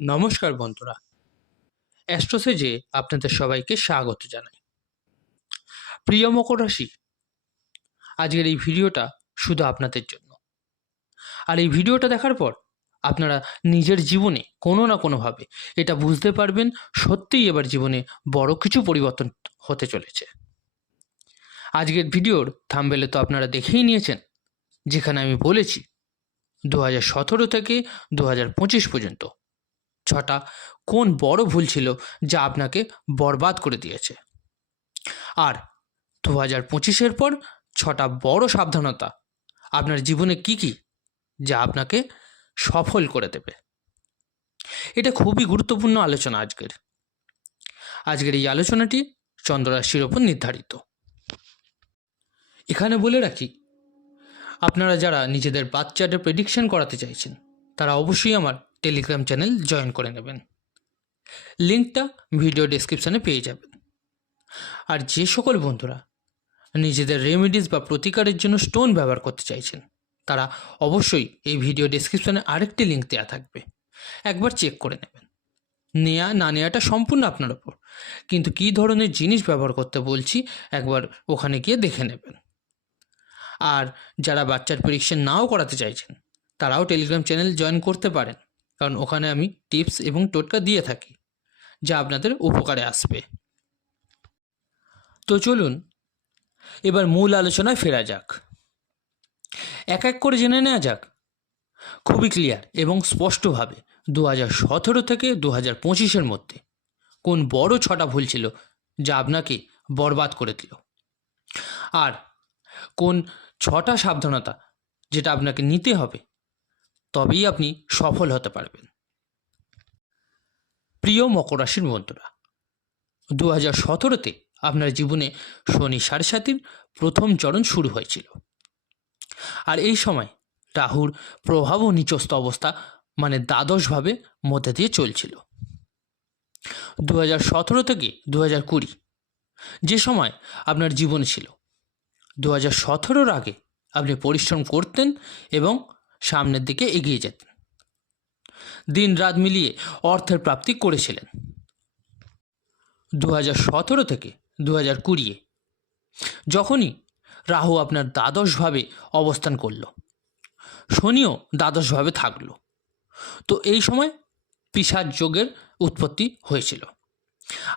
নমস্কার বন্ধুরা, অ্যাস্ট্রোসেজে আপনাদের সবাইকে স্বাগত জানাই। প্রিয় মকর রাশি, আজকের এই ভিডিওটা শুধু আপনাদের জন্য। আর এই ভিডিওটা দেখার পর আপনারা নিজের জীবনে কোনো না কোনোভাবে এটা বুঝতে পারবেন সত্যিই এবার জীবনে বড় কিছু পরিবর্তন হতে চলেছে। আজকের ভিডিওর থাম্বনেলে তো আপনারা দেখেই নিয়েছেন, যেখানে আমি বলেছি 2017 থেকে 2025 পর্যন্ত 6টা কোন বড় ভুল ছিল যা আপনাকে বরবাদ করে দিয়েছে। আর 2025-এর পর 6টা বড় সাবধানতা আপনার জীবনে কি কি যা আপনাকে সফল করে দেবে। এটা খুবই গুরুত্বপূর্ণ আলোচনা আজকের এই আলোচনাটি চন্দ্ররাশির ওপর নির্ধারিত। এখানে বলে রাখি, আপনারা যারা নিজেদের বার্থ চার্টের প্রেডিকশন করাতে চাইছেন তারা অবশ্যই আমার টেলিগ্রাম চ্যানেল জয়েন করে নেবেন। লিঙ্কটা ভিডিও ডেসক্রিপশানে পেয়ে যাবেন। আর যে সকল বন্ধুরা নিজেদের রেমেডিস বা প্রতিকারের জন্য স্টোন ব্যবহার করতে চাইছেন তারা অবশ্যই এই ভিডিও ডেসক্রিপশনে আরেকটি লিঙ্ক দেওয়া থাকবে, একবার চেক করে নেবেন। নেওয়া না নেওয়াটা সম্পূর্ণ আপনার ওপর, কিন্তু কী ধরনের জিনিস ব্যবহার করতে বলছি একবার ওখানে গিয়ে দেখে নেবেন। আর যারা বাচ্চার প্রেডিকশন নাও করাতে চাইছেন তারাও টেলিগ্রাম চ্যানেল জয়েন করতে পারেন, কারণ ওখানে আমি টিপস এবং টোটকা দিয়ে থাকি যা আপনাদের উপকারে আসবে। তো চলুন এবার মূল আলোচনায় ফেরা যাক। এক এক করে জেনে নেওয়া যাক খুবই ক্লিয়ার এবং স্পষ্টভাবে 2017 থেকে 2025-এর মধ্যে কোন বড় 6টা ভুল ছিল যা আপনাকে বরবাদ করে দিল, আর কোন 6টা সাবধানতা যেটা আপনাকে নিতে হবে, তবেই আপনি সফল হতে পারবেন। প্রিয় মকর রাশির বন্ধুরা, 2017-তে আপনার জীবনে শনি সাড়ে সাতির প্রথম চরণ শুরু হয়েছিল। আর এই সময় রাহুর প্রভাব ও নিচস্থ অবস্থা মানে দ্বাদশভাবে মধ্যে দিয়ে চলছিল। 2017 থেকে 2020 যে সময় আপনার জীবন ছিল, 2017-র আগে আপনি পরিশ্রম করতেন এবং সামনের দিকে এগিয়ে যেতেন, দিন রাত মিলিয়ে অর্থের প্রাপ্তি করেছিলেন। 2017 থেকে 2020 যখনই রাহু আপনার দ্বাদশভাবে অবস্থান করল, শনিও দ্বাদশভাবে থাকলো, তো এই সময় পিশাচ যোগের উৎপত্তি হয়েছিল।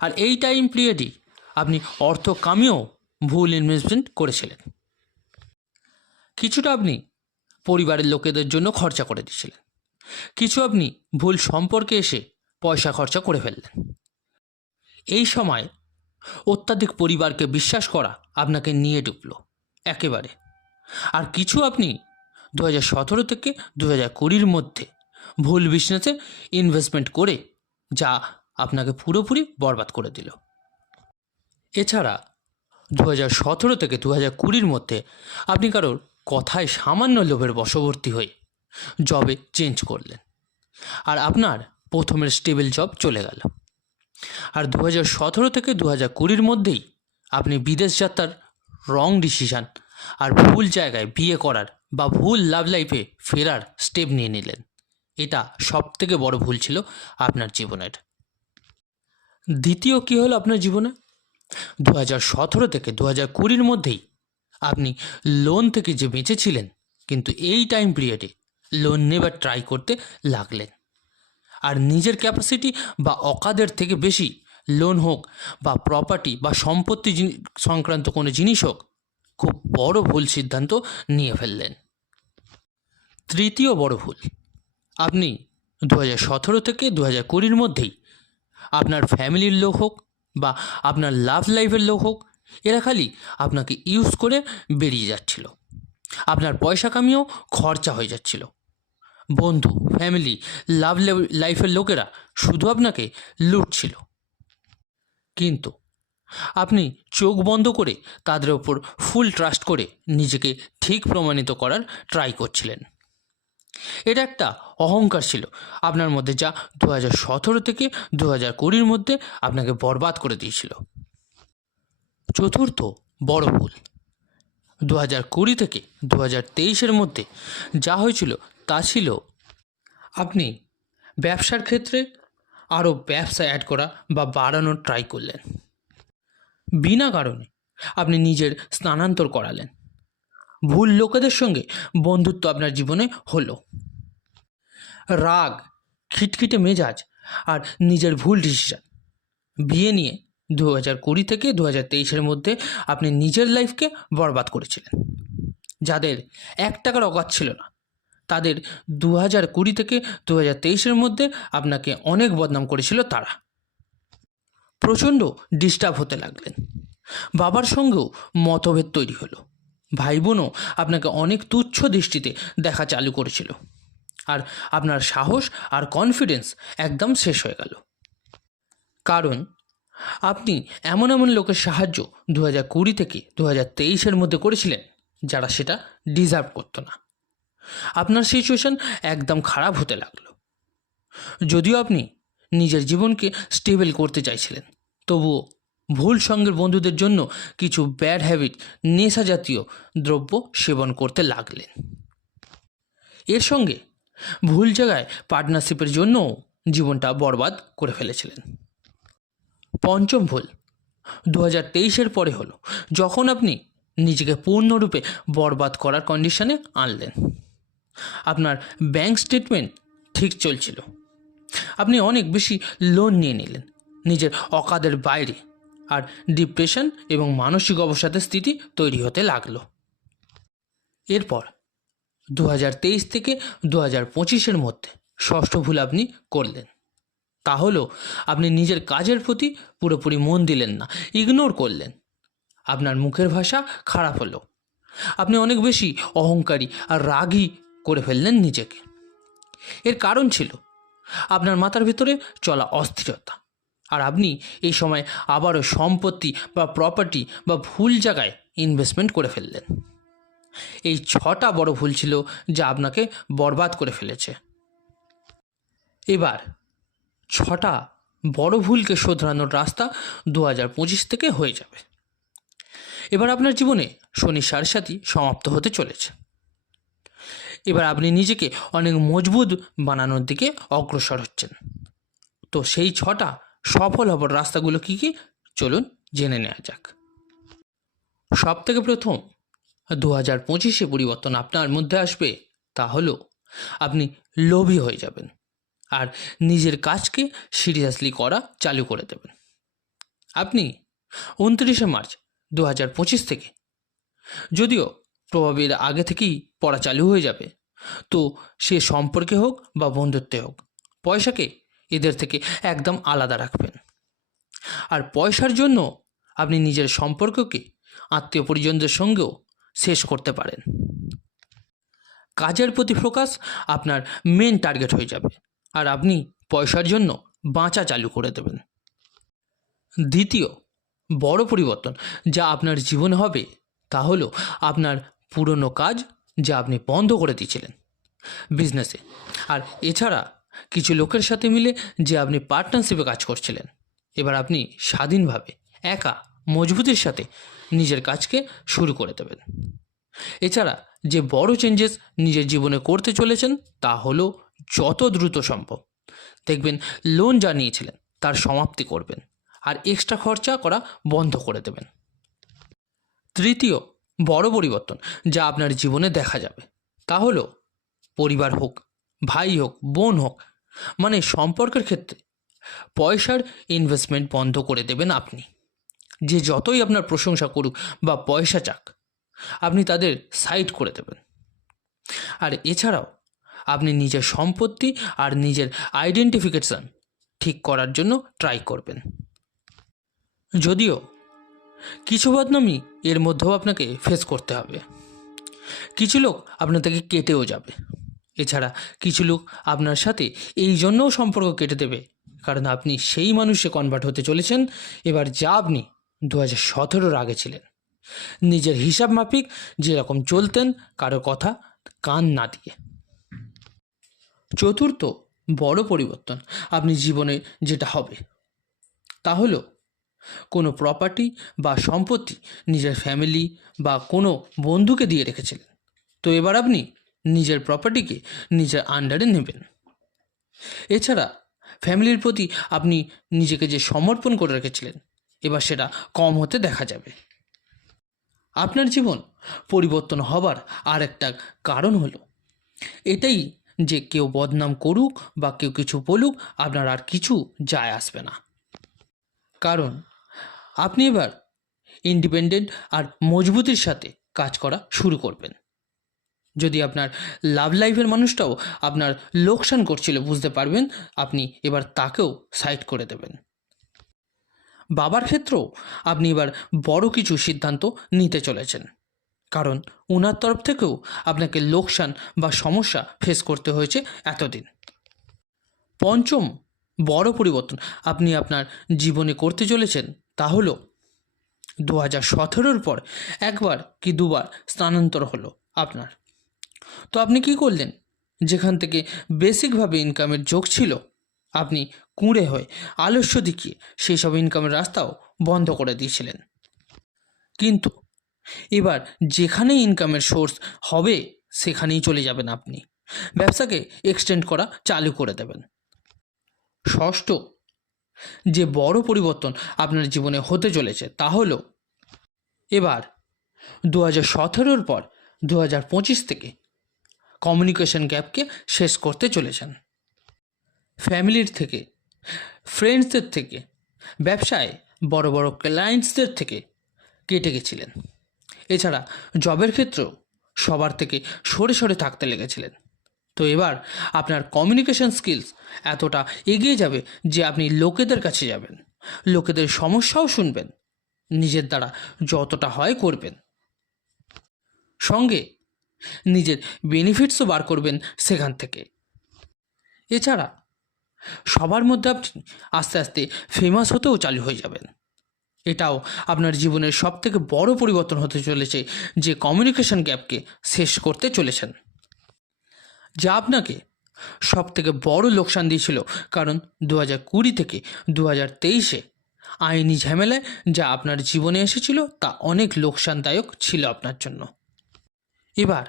আর এই টাইম পিরিয়ডই আপনি অর্থ কামিয়েও ভুল ইনভেস্টমেন্ট করেছিলেন। কিছুটা আপনি পরিবারের লোকেদের জন্য খরচা করে দিয়েছিলেন, কিছু আপনি ভুল সম্পর্কে এসে পয়সা খরচা করে ফেললেন। এই সময় অত্যাধিক পরিবারকে বিশ্বাস করা আপনাকে নিয়ে ডুবল একেবারে। আর কিছু আপনি 2017 থেকে 2020-র মধ্যে ভুল বিজনেসে ইনভেস্টমেন্ট করে যা আপনাকে পুরোপুরি বরবাদ করে দিল। এছাড়া 2017 থেকে 2020-র মধ্যে আপনি কারোর কথায় সামান্য লোভের বশবর্তী হয়ে জবে চেঞ্জ করলেন, আর আপনার প্রথমের স্টেবল জব চলে গেল। আর 2017 থেকে 2020-র মধ্যেই আপনি বিদেশ যাত্রার রং ডিসিশান আর ভুল জায়গায় বিয়ে করার বা ভুল লাভ লাইফে ফেরার স্টেপ নিয়ে নিলেন। এটা সব থেকে বড় ভুল ছিল আপনার জীবনের। দ্বিতীয় কী হলো আপনার জীবনে, 2017 থেকে 2020-র মধ্যেই আপনি লোন থেকে যে বেঁচেছিলেন, কিন্তু এই টাইম পিরিয়ডে লোন নেবার ট্রাই করতে লাগলেন। আর নিজের ক্যাপাসিটি বা অকাদের থেকে বেশি লোন হোক বা প্রপার্টি বা সম্পত্তি সংক্রান্ত কোনো জিনিস হোক, খুব বড় ভুল সিদ্ধান্ত নিয়ে ফেললেন। তৃতীয় বড় ভুল, আপনি 2017 থেকে 2020-র মধ্যেই আপনার ফ্যামিলির লোক হোক বা আপনার লাভ লাইফের লোক হোক, এরা খালি আপনাকে ইউজ করে বেরিয়ে যাচ্ছিল, আপনার পয়সা কামিয়েও খরচা হয়ে যাচ্ছিল। বন্ধু, ফ্যামিলি, লাভ লাইফের লোকেরা শুধু আপনাকে লুটছিল, কিন্তু আপনি চোখ বন্ধ করে তাদের ওপর ফুল ট্রাস্ট করে নিজেকে ঠিক প্রমাণিত করার ট্রাই করছিলেন। এটা একটা অহংকার ছিল আপনার মধ্যে, যা 2017 থেকে 2020-র মধ্যে আপনাকে বরবাদ করে দিয়েছিল। চতুর্থ বড় ভুল, 2020 থেকে 2023-এর মধ্যে যা হয়েছিল তা ছিল আপনি ব্যবসার ক্ষেত্রে আরও ব্যবসা অ্যাড করা বা বাড়ানোর ট্রাই করলেন। বিনা কারণে আপনি নিজের স্থানান্তর করালেন। ভুল লোকেদের সঙ্গে বন্ধুত্ব আপনার জীবনে হলো। রাগ, খিটখিটে মেজাজ আর নিজের ভুল ডিসিশন। বিয়ে নিয়ে 2020 থেকে 2023-এর মধ্যে আপনি নিজের লাইফকে বরবাদ করেছিলেন। যাদের 1 টাকার অকাত ছিল না, তাদের 2020 থেকে 2023-এর মধ্যে আপনাকে অনেক বদনাম করেছিল তারা। প্রচণ্ড ডিস্টার্ব হতে লাগলেন। বাবার সঙ্গেও মতভেদ তৈরি হলো। ভাই বোনও আপনাকে অনেক তুচ্ছ দৃষ্টিতে দেখা চালু করেছিল। আর আপনার সাহস আর কনফিডেন্স একদম শেষ হয়ে গেল। কারণ আপনি এমন এমন লোকের সাহায্য 2020 থেকে 2023-এর মধ্যে করেছিলেন যারা সেটা ডিজার্ভ করতো না। আপনার সিচুয়েশন একদম খারাপ হতে লাগলো। যদিও আপনি নিজের জীবনকে স্টেবল করতে চাইছিলেন, তবুও ভুল সঙ্গের বন্ধুদের জন্য কিছু ব্যাড হ্যাবিট, নেশা জাতীয় দ্রব্য সেবন করতে লাগলেন। এর সঙ্গে ভুল জায়গায় পার্টনারশিপের জন্যও জীবনটা বরবাদ করে ফেলেছিলেন। পঞ্চম ভুল 2023-এর পরে হলো, যখন আপনি নিজেকে পূর্ণরূপে বরবাদ করার কন্ডিশনে আনলেন। আপনার ব্যাংক স্টেটমেন্ট ঠিক চলছিল, আপনি অনেক বেশি লোন নিয়ে নিলেন নিজের অকাদের বাইরে, আর ডিপ্রেশন এবং মানসিক অবসাদের স্থিতি তৈরি হতে লাগলো। এরপর 2023 থেকে 2025-এর মধ্যে ষষ্ঠ ভুল আপনি করলেন। তা হলো আপনি নিজের কাজের প্রতি পুরোপুরি মন দিলেন না, ইগনোর করলেন। আপনার মুখের ভাষা খারাপ হলো। আপনি অনেক বেশি অহংকারী আর রাগী করে ফেললেন নিজেকে। এর কারণ ছিল আপনার মাথার ভিতরে চলা অস্থিরতা, আর আপনি এই সময় আবারও সম্পত্তি বা প্রপার্টি বা ভুল জায়গায় ইনভেস্টমেন্ট করে ফেললেন। এই 6টা বড় ভুল ছিল যা আপনাকে বরবাদ করে ফেলেছে। এবার 6টা বড় ভুলকে শোধরানোর রাস্তা 2025 থেকে হয়ে যাবে। এবার আপনার জীবনে শনি সাড়েসাতি সমাপ্ত হতে চলেছে। এবার আপনি নিজেকে অনেক মজবুত বানানোর দিকে অগ্রসর হচ্ছেন। তো সেই 6টা সফল হবার রাস্তাগুলো কী কী, চলুন জেনে নেওয়া যাক। সব থেকে প্রথম 2025-এ পরিবর্তন আপনার মধ্যে আসবে, তা হলো আপনি লোভী হয়ে যাবেন আর নিজের কাজকে সিরিয়াসলি করা চালু করে দেবেন। আপনি 29শে মার্চ 2025 থেকে, যদিও প্রভাবের আগে থেকেই পড়া চালু হয়ে যাবে, তো সে সম্পর্কে হোক বা বন্ধুত্বে হোক, পয়সাকে এদের থেকে একদম আলাদা রাখবেন। আর পয়সার জন্য আপনি নিজের সম্পর্ককে আত্মীয় পরিজনদের সঙ্গেও শেষ করতে পারেন। কাজের প্রতি ফোকাস আপনার মেন টার্গেট হয়ে যাবে, আর আপনি পয়সার জন্য বাঁচা চালু করে দেবেন। দ্বিতীয় বড় পরিবর্তন যা আপনার জীবনে হবে, তা হলো আপনার পুরনো কাজ যা আপনি বন্ধ করে দিয়েছিলেন বিজনেসে, আর এছাড়া কিছু লোকের সাথে মিলে যে আপনি পার্টনারশিপে কাজ করছিলেন, এবার আপনি স্বাধীনভাবে একা মজবুতির সাথে নিজের কাজকে শুরু করে দেবেন। এছাড়া যে বড় চেঞ্জেস নিজের জীবনে করতে চলেছেন, তা হলো যত দ্রুত সম্ভব দেখবেন লোন যা নিয়েছিলেন তার সমাপ্তি করবেন আর এক্সট্রা খরচা করা বন্ধ করে দেবেন। তৃতীয় বড় পরিবর্তন যা আপনার জীবনে দেখা যাবে, তা হলো পরিবার হোক, ভাই হোক, বোন হোক, মানে সম্পর্কের ক্ষেত্রে পয়সার ইনভেস্টমেন্ট বন্ধ করে দেবেন আপনি। যে যতই আপনার প্রশংসা করুক বা পয়সা চাক, আপনি তাদের সাইড করে দেবেন। আর এছাড়াও আপনি নিজের সম্পত্তি আর নিজের আইডেন্টিফিকেশন ঠিক করার জন্য ট্রাই করবেন। যদিও কিছু বদনামি এর মধ্যেও আপনাকে ফেস করতে হবে। কিছু লোক আপনার থেকে কেটেও যাবে। এছাড়া কিছু লোক আপনার সাথে এই জন্যও সম্পর্ক কেটে দেবে কারণ আপনি সেই মানুষে কনভার্ট হতে চলেছেন এবার যা আপনি 2017-এর আগে ছিলেন। নিজের হিসাব মাফিক যেরকম চলতেন, কারো কথা কান না দিয়ে। চতুর্থ বড় পরিবর্তন আপনি জীবনে যেটা হবে, তা হলো কোনো প্রপার্টি বা সম্পত্তি নিজের ফ্যামিলি বা কোনো বন্ধুকে দিয়ে রেখেছিলেন, তো এবার আপনি নিজের প্রপার্টিকে নিজের আন্ডারে নেবেন। এছাড়া ফ্যামিলির প্রতি আপনি নিজেকে যে সমর্পণ করে রেখেছিলেন, এবার সেটা কম হতে দেখা যাবে। আপনার জীবন পরিবর্তন হবার আর একটা কারণ হলো এটাই যে কেউ বদনাম করুক বা কেউ কিছু বলুক, আপনার আর কিছু যায় আসবে না। কারণ আপনি এবার ইন্ডিপেন্ডেন্ট আর মজবুতির সাথে কাজ করা শুরু করবেন। যদি আপনার লাভ লাইফের মানুষটাও আপনার লোকসান করছিল, বুঝতে পারবেন আপনি এবার তাকেও সাইড করে দেবেন। বাবার ক্ষেত্রেও আপনি এবার বড় কিছু সিদ্ধান্ত নিতে চলেছেন, কারণ ওনার তরফ থেকেও আপনাকে লোকসান বা সমস্যা ফেস করতে হয়েছে এতদিন। পঞ্চম বড় পরিবর্তন আপনি আপনার জীবনে করতে চলেছেন তা হলো 2017 পর একবার কি দুবার স্থানান্তর হলো আপনার। তো আপনি কি করলেন? যেখান থেকে বেসিকভাবে ইনকামের যোগ ছিল, আপনি কুঁড়ে হয়ে আলস্য দেখিয়ে সেই সব ইনকামের রাস্তাও বন্ধ করে দিয়েছিলেন। কিন্তু এবার যেখানেই ইনকামের সোর্স হবে সেখানেই চলে যাবেন আপনি, ব্যবসাকে এক্সটেন্ড করা চালু করে দেবেন। ষষ্ঠ যে বড় পরিবর্তন আপনার জীবনে হতে চলেছে তা হলো এবার 2017 পর 2025 থেকে কমিউনিকেশন গ্যাপকে শেষ করতে চলেছেন। ফ্যামিলির থেকে, ফ্রেন্ডসদের থেকে, ব্যবসায় বড় বড় ক্লায়েন্টসদের থেকে কেটে গেছিলেন। এছাড়া জবের ক্ষেত্রেও সবার থেকে সরে সরে থাকতে লেগেছিলেন। তো এবার আপনার কমিউনিকেশন স্কিলস এতটা এগিয়ে যাবে যে আপনি লোকেদের কাছে যাবেন, লোকেদের সমস্যাও শুনবেন, নিজের দ্বারা যতটা হয় করবেন, সঙ্গে নিজের বেনিফিটসও বার করবেন সেখান থেকে। এছাড়া সবার মধ্যে আপনি আস্তে আস্তে ফেমাস হতেও চালু হয়ে যাবেন। এটাও আপনার জীবনের সবথেকে বড় পরিবর্তন হতে চলেছে, যে কমিউনিকেশন গ্যাপকে শেষ করতে চলেছেন, যা আপনাকে সবথেকে বড় লোকসান দিয়েছিল। কারণ 2020 থেকে 2023 আইনি ঝামেলায় যা আপনার জীবনে এসেছিল তা অনেক লোকসানদায়ক ছিল আপনার জন্য। এবার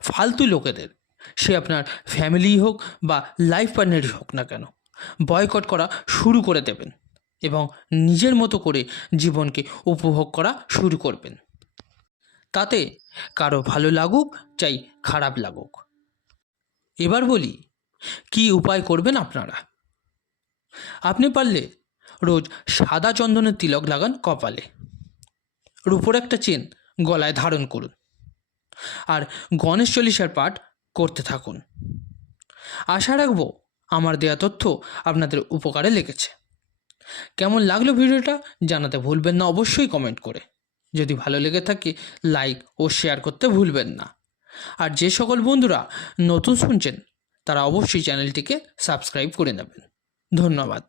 ফালতু লোকেদের, সে আপনার ফ্যামিলি হোক বা লাইফ পার্টনারই হোক না কেন, বয়কট করা শুরু করে দেবেন এবং নিজের মতো করে জীবনকে উপভোগ করা শুরু করবেন। তাতে কারো ভালো লাগুক চাই খারাপ লাগুক। এবার বলি কি উপায় করবেন আপনারা। আপনি পারলে রোজ সাদা চন্দনের তিলক লাগান কপালে, রূপোর একটা চেন গলায় ধারণ করুন, আর গণেশ চল্লিশার পাঠ করতে থাকুন। আশা রাখবো আমার দেয়া তথ্য আপনাদের উপকারে লেগেছে। কেমন লাগলো ভিডিওটা জানাতে ভুলবেন না, অবশ্যই কমেন্ট করে। যদি ভালো লেগে থাকে লাইক ও শেয়ার করতে ভুলবেন না। আর যে সকল বন্ধুরা নতুন শুনছেন তারা অবশ্যই চ্যানেলটিকে সাবস্ক্রাইব করে নেবেন। ধন্যবাদ।